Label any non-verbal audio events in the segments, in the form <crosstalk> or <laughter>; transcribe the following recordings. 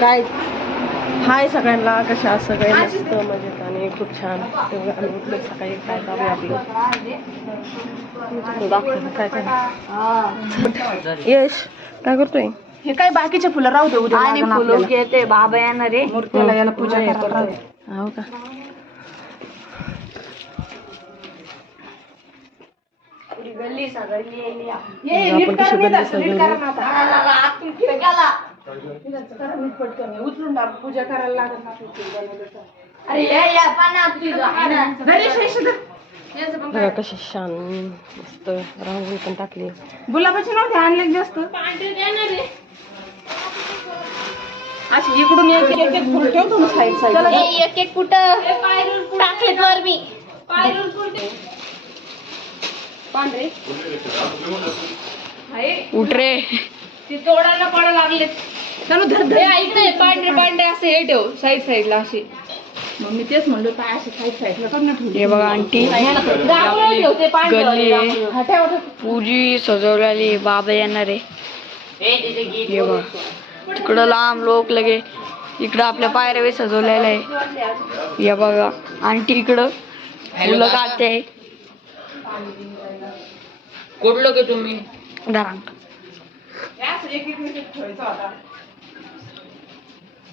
काय? हाय सगळ्यांना कशा सगळे? मस्त मजेत आणि खूप छान. आम्ही उठलो सकाळी काय चालू आहे आपलं? काय काय यश काय करतोय? हे काय बाकीचे फुलं? राहू दे उद्या आणि फुलं. घेते बाबा येणार आहे. मूर्तीला याला पूजा करायला हो का? गल्ली सगळी आपण नीट कशी गल्ली नीट पटकन. उचलून पूजा करायला लागत. अरे या पाना कशी छान मस्त रांगोळी पण टाकली. गुलाबाचे नव्हते आणले जास्त. अशी इकडून एक एक एक फुल ठेवतो ना साईड साईड एक एक कुठं टाकलेत वर मी. पांढरे. उठ रे. ती तोडायला पडा लागले चलो धर हे ऐक नाही पांढरे पांढरे असे हे ठेव साईड साईडला असे. मग मी तेच म्हणलो काय असे साईड साईडला कर ना ठेवले हे बघा आंटी. रांगोळी ठेवते पांढरे गल्ली. आहे हा, ठेवा, ठेवा. पूजी सजवलेली बाबा येणार. आहे हे बघा. तिकडं लांब लोक लगे. इकडं आपल्या पायऱ्या बी सजवलेल्या आहे. हे बघा आंटी इकडं. फुलं काढते कुठलं की तुम्ही? धरांक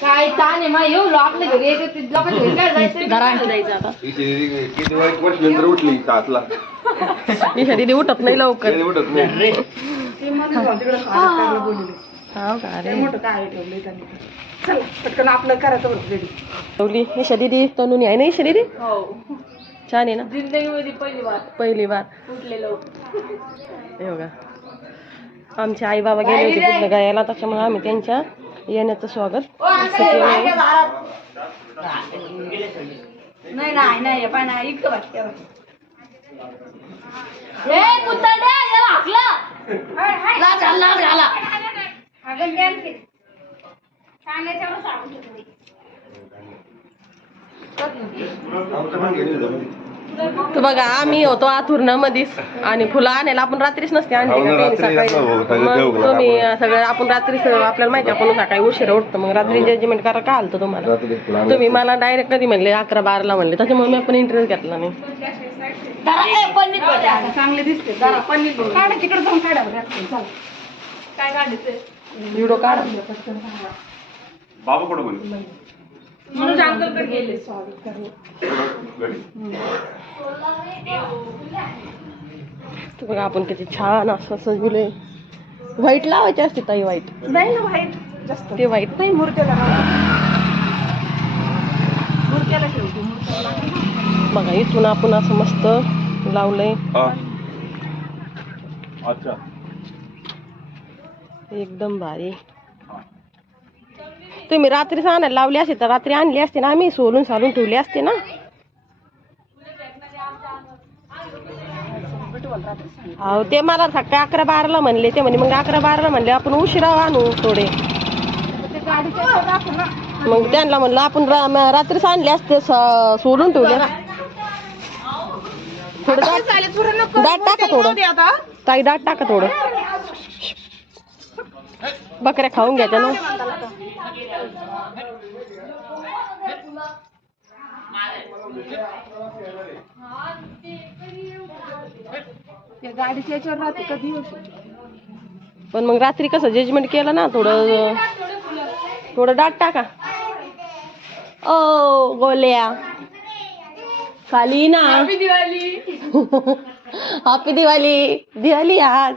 काय ताण आहे मग येऊ आपल्या घरी येते ते लोकांच्या घरी काय जायचं धरांक जायचं आता किती किती वाईट वर्ष नंतर उठली ईशा दिदी उठत नाही लवकर उठत नाही रे। ते मध्ये जाऊन तिकडे खायला करायला बोलवले. हा का ते अरे मोठं काय ठेवलंय त्यांनी चल पटकन आपलं करायचं बरं रेडी। ठेवली ईशा दिदी तनुनी आहे ना ईशा दिदी हो। छान आहे ना? जिंदगीमध्ये पहिली बार। पहिली बार। उठलेलो हे बघा आमचे आई बाबा गेले होते बुद्ध गायला त्याच्यामुळे आम्ही त्यांच्या येण्याचं स्वागत. नाही नाही नाही इतकं वाटतं हे याला हाकला लाज लाज घाला तर बघा आम्ही होतो आथुर्णा मध्येच आणि फुलं आणायला आपण रात्रीच नसते आणली रात्री सकाळी? मग तुम्ही आपण. सगळं आपण रात्री आपल्याला माहिती आहे, आपण सकाळी उशिरा उठतो मग रात्री जजमेंट करा का आलतो तुम्हाला? तुम्ही मला डायरेक्ट कधी म्हणले अकरा बाराला म्हणले त्याच्यामुळे मी आपण इंटरेस्ट घेतला नाही. चांगले दिसते जरा पनीर काढा तिकडे जाऊन काढा बरं. चल. काय काढायचं व्हिडिओ काढा. बाबा कुठं बोल म्हणून अंकलकडे गेले. तर बघा आपण किती छान असं सजविले व्हाईट लावायची असते ताई व्हाईट नाही ना व्हाईट जास्त. ते व्हाईट नाही मूर्त्याला मूर्त्याला ठेवतो मूर्त्याला. बघा इथून आपण असं मस्त लावलंय. अच्छा. एकदम भारी. तुम्ही रात्री आणायला लावली असते तर रात्री आणली असते ना आम्ही सोलून सालून ठेवली असते ना. अहो ते मला सकाळी अकरा बाराला म्हणले ते म्हणे मग अकरा बाराला म्हणले आपण उशिरा आणू थोडे. मग त्यांना म्हणलं आपण रा- रात्रीच आणले असते स- सोलून ठेवले थोडं दाट दाट टाका थोडं. ताई दाट टाका थोडं. बकऱ्या खाऊन घ्यायच्या ना या गाडीच्या याच्यावर राहते कधी येऊ शकतो पण मग रात्री कसं जजमेंट केलं ना थोडं थोडं दाट टाका. ओ गोल्या. खाली ना. दिवाळी हॅपी दिवाळी दिवाळी आज.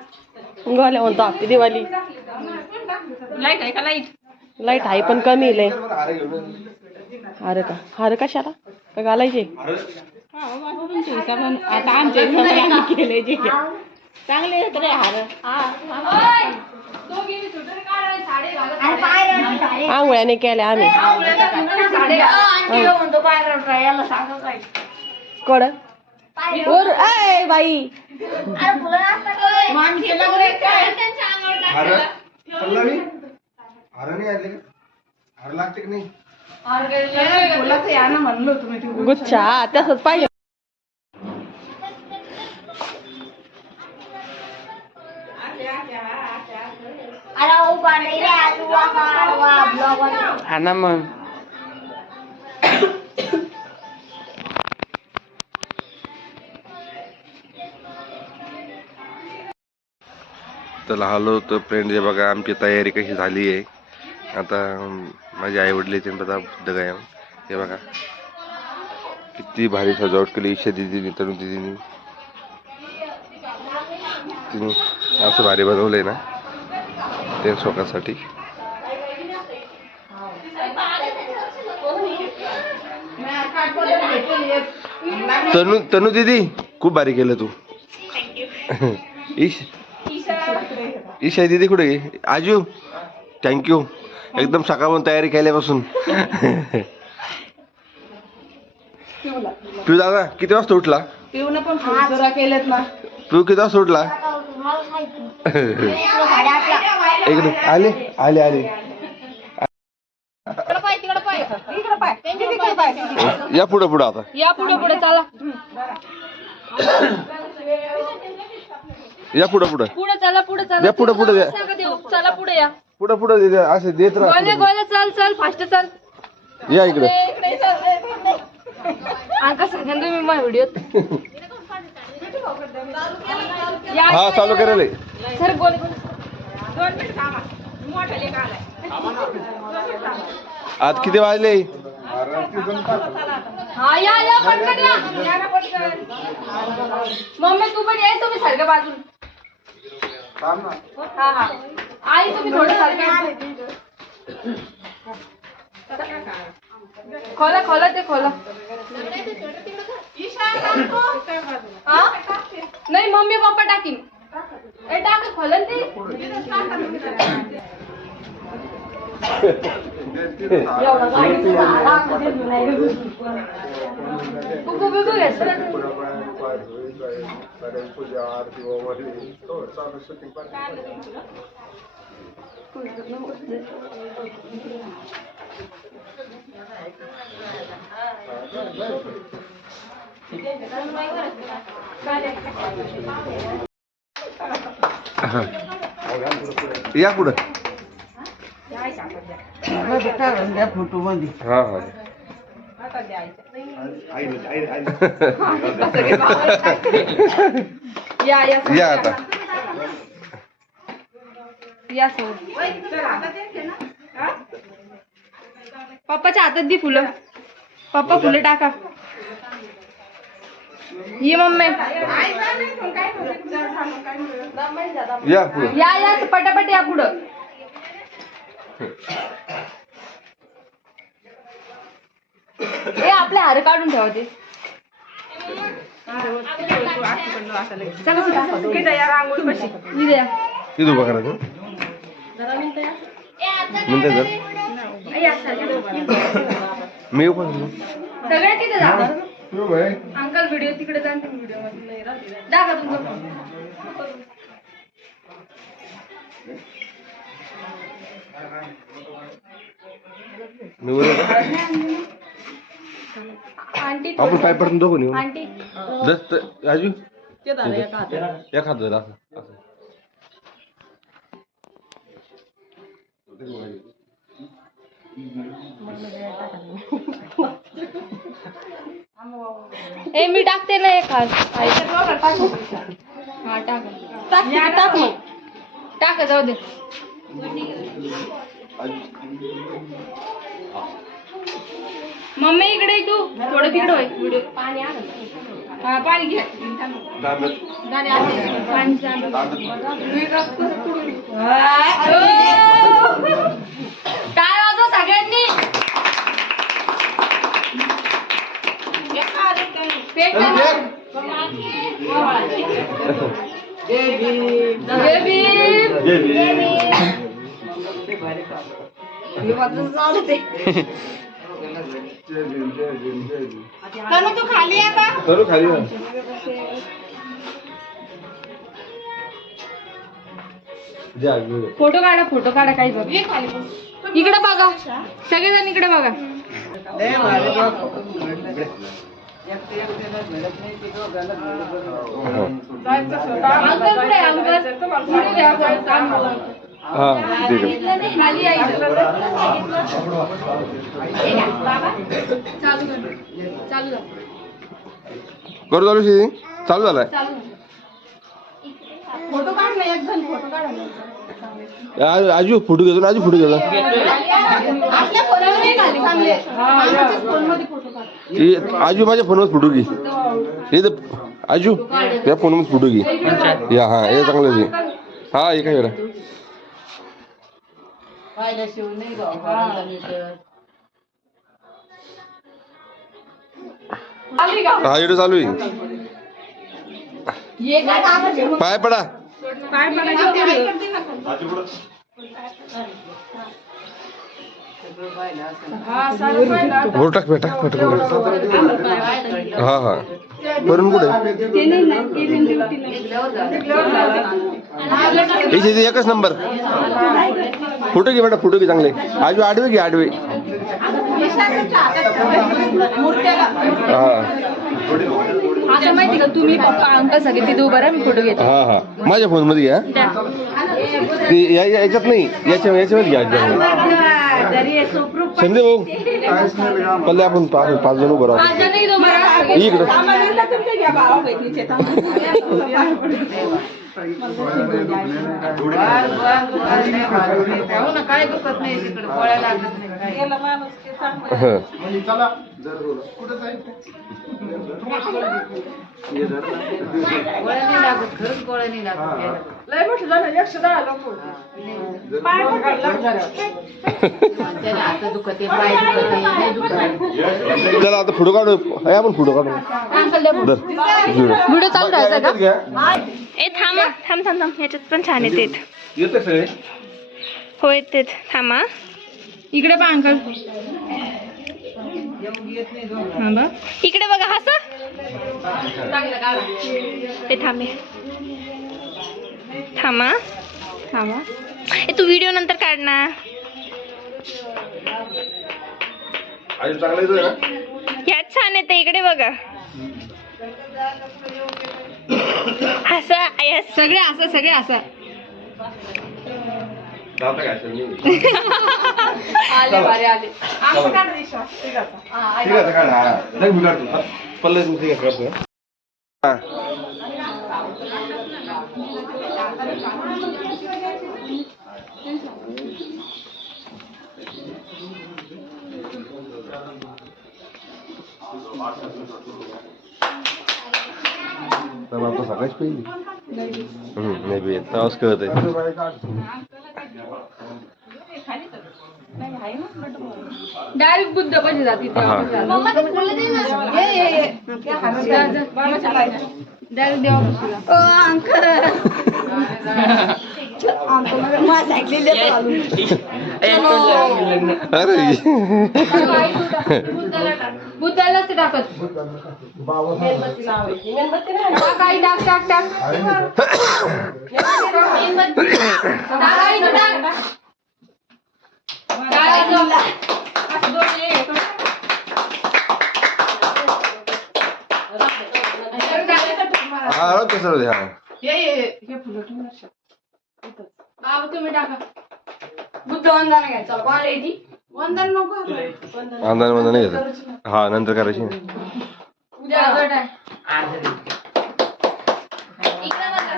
गोल्या म्हणतो हॅपी दिवाळी लाइट आहे का लाइट लाइट आहे पण कमी लय. हार का? हार कशाला? का घालायचे? आता आमच्या इथे आम्ही केले जे चांगले तर हार. साडे आंघोळ्याने केल्या आम्ही. म्हणतो बाहेर याला सांगा काय कड वर ए बाई. हार लागते की नाही? फुलाचं या ना म्हणलं तुम्ही ते गुच्छा तसंच पाहिजे हा ना मग तर आलो तर फ्रेंड हे बघा आमची तयारी कशी झाली आहे आता माझे आई वडील येतील आता बुद्धगया हे बघा. किती भारी सजावट केली ईशा दिदीने तरुण दिदीने. तिने असं भारी बनवलंय ना ते शोकासाठी. तनु तनु दीदी खूप भारी केलं तू. ईश ईशा दीदी कुठे आजू. थँक्यू एकदम सकाळपासून तयारी केल्यापासून. तू दादा किती वाजता उठला? पिऊन पण फुलचुरा केलेत ना. तू किती वाजता उठला? आले आले आले. या पुढं पुढं आता. या पुढे पुढे चला. या पुढं पुढं. पुढे चला पुढे चला. या पुढं पुढं चला पुढे या. पुढं पुढं असं देत गोले राहा गोले चल चल फास्ट चल. या इकडे. अंका सांगा तुम्ही माझ्या व्हिडिओत या हा चालू करेल. सर गोले गोले. दोन मिनिट थांबा मोठा लेक आलाय आज किती वाजले? हा या या पटकन या. मम्मी तू पण ये तुम्ही सारख्या बाजून हा हा. आई तुम्ही थोडं सारखं खोला खोला ते खोला हा? नाही मम्मी पप्पा टाकीन ए टाक खोला ना ते म्हणजे. कुकू बिकू तुम्ही. <laughs> या पुढं. हा हा. या <laughs> या <laughs> या आता. या सोड. पप्पाच्या हातात दी फुलं. पप्पा फुलं टाका. ये मम्मी. या या या पटापट या पुढं. ए आपले हार काढून ठेवा ते. चला, चला. इथं या इथे. तिथं उभा करायचं मी सगळ्या तिथे तू बाई. अंकल व्हिडिओ तिकडे जा व्हिडिओमध्ये दाखवा तुमचा phone. मी उभा करतो. आंटी आपण काय पडतो दोघं नेऊ आंटी. जस्ट राजू एक हात धर असं असं. ए मी टाकते ना एक हात. हा टाक. मग. टाक जाऊ दे. मम्मी इकडे तू. थोडं तिकडे होय. व्हिडिओ पाणी आलं हा, पाणी तांब्यात. पाणी टाळ वाजवा सगळ्यांनी पेट. जय भीम. जय भीम. खाली करू खाली. फोटो काढा फोटो काढा काही बघ इकडे बघा. सगळेजण इकडे बघा. हा ठीक आहे. चालू कर. चालू कर. करू चालू शेती चालू झालाय. फोटो एक जण फोटो काढा ना. आज- आजू फोटो घेतो ना आजू फोटो घेतो. आपल्या फोनवर नाही घाले चांगले. मामाच्याच फोनमध्ये फोटो काढ. आजू माझ्या फोनवर फोटो घे. हे तर आजू या फोनवर फोटो घे. या हा हे चांगलं आहे. हा हे काय का? हा. व्हिडिओ चालू आहे. ये काय कामाचे पाय पडा. पाय पडायचे? हा टाक टाक. हा हा. करून कुठे? एकच नंबर फोटो घे बेटा फोटो घे चांगले. आजू आडवे घे आडवे हा. माहिती का तुम्ही पप्पा अंकल सगळे तिथे उभं राहा मी फोटो घेते. हा हा. माझ्या फोनमध्ये घ्या ते या- या- याच्यात नाही याच्या याच्यावर घ्या संजय भाऊ. पल्ले आपण पाच पाच जण उभं राहू. माझ्या नाही उभं राहा सगळे. ये इकडं <laughs> बहिणीचे काय दुखत नाही तिकडे पोळ्या लागत नाही काय. गेला माणूस ते चांगलं. हं. पोळ्या नाही लागत खरंच पोळ्या नाही लागत त्याला. लय मोठं झालं. एकशे दहा लोक पाय पकडला त्याला हात दुखते पाय दुखते नाही दुखत चला आता फोटो काढू आहे आपण फोटो काढू. व्हिडिओ. चालू ठेवायचा का? घ्या. ए थांबा थांब थांब थांब. ह्याच्यात पण छान येते येते सगळे? हो येते थांबा इकडे पहा अंकल. हा इकडे बघा हसा ते थांबे. थांबा. थांबा. ए तू व्हिडिओ नंतर काढ ना. ह्यात छान येते इकडे बघा. हसा सगळे असं सगळे असं. जाता काय असेल <laughs> नाही. आले भारी आले. असं काढ विश्वास तिघाचा. ठीक आहे काढ हा नाही मी काढतो पल्ले ठीक आहे काढतो हा. तर आता सकाळीच पहिली नाही. बी तेव्हाच कळत आहे डायरेक्ट बुद्ध पाहिजे जाती. डायरेक्ट देवा बसला <laughs> <laughs> अरे ये ये ये टाक टाक टाक हा कसं हे फुलं बाबा तुम्ही टाका बुद्ध वंदना घ्यायचा वंदन नको. वंदन. नाही येत. हा नंतर करायची उद्या हजर आहे. इकडे बघा.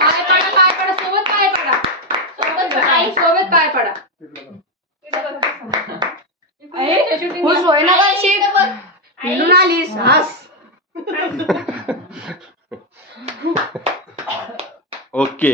पाय पडा पाय पडा. सोबत पाय पडा. सोबत आई सोबत पाय पडा. ए, खुश होय ना काय शेट हिंडून आलीस हस. <laughs> ओके.